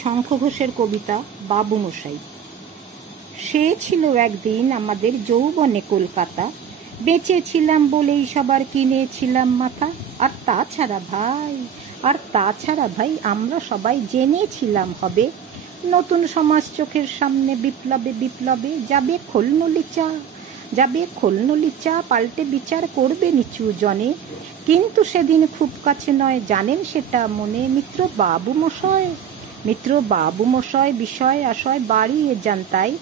শঙ্খ ঘোষের কবিতা বাবু মশাই। সে ছিল একদিন আমাদের যৌবনে কলকাতা, বেঁচে ছিলাম বলেই সবার কিনেছিলাম মাথা। আর তাছাড়া ভাই আমরা সবাই জেনেছিলাম হবে নতুন সমাজ চোখের সামনে বিপ্লবে বিপ্লবে যাবে খোলনলি চা পাল্টে বিচার করবে নিচু জনে। কিন্তু সেদিন খুব কাছে নয়, জানেন সেটা মনে মিত্র বাবু মশাই বিষয় আশয় বাড়িয়ে যান তাই।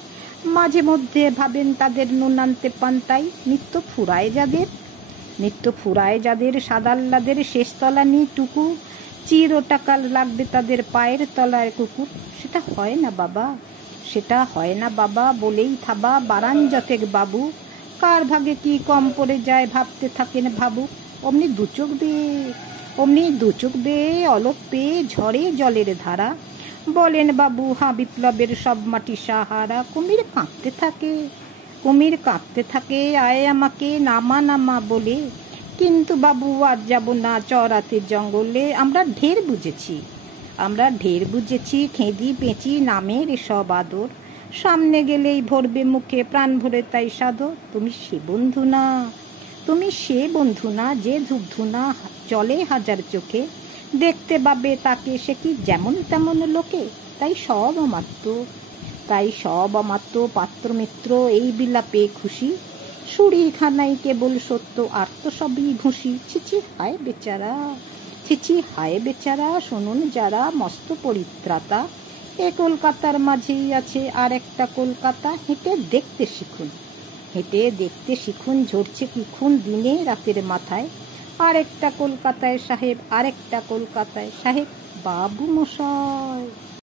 মাঝে মধ্যে ভাবেন তাদের নুন আনতে পান্তাই। নিত্য ফুরায় যাদের সাদাল্লাদের শেষ তলানি টুকু, চিরটাকাল লাগবে তাদের পায়ের তলায় কুকুর। সেটা হয় না বাবা বলেই থাবা বারান যতেক বাবু। কার ভাগে কি কম পড়ে যায় ভাবতে থাকেন ভাবুক। অমনি দুচোখ বেয়ে অলক পেয়ে ঝরে জলের ধারা। বলেন বাবু হাঁ বিপ্লবের সব মাটি সাহারা। কুমির কাঁপতে থাকে আয় আমাকে নামা বলে। কিন্তু বাবু আজ যাব না চড়াতে জঙ্গলে। আমরা ঢের বুঝেছি খেদি পেঁচি নামের এসব আদর। সামনে গেলেই ভরবে মুখে প্রাণ ভরে তাই সাদর। তুমি সে বন্ধু না যে ধূপধুনা চলে হাজার চোখে। দেখতে পাবে তাকে সে কি যেমন তেমন লোকে। তাই সব অমাত্য পাত্র মিত্র এই বিলাপে খুশি। সুরির খানাই কেবল সত্য আর তো সবই ঘুষি। ছিছি হায় বেচারা শুনুন যারা মস্ত পরিত্রাতা। এ কলকাতার মাঝেই আছে আর একটা কলকাতা। হেঁটে দেখতে শিখুন ঝরছে কি খুন দিনে রাতের মাথায়। আরেকটা কলকাতায় সাহেব বাবু মশাই।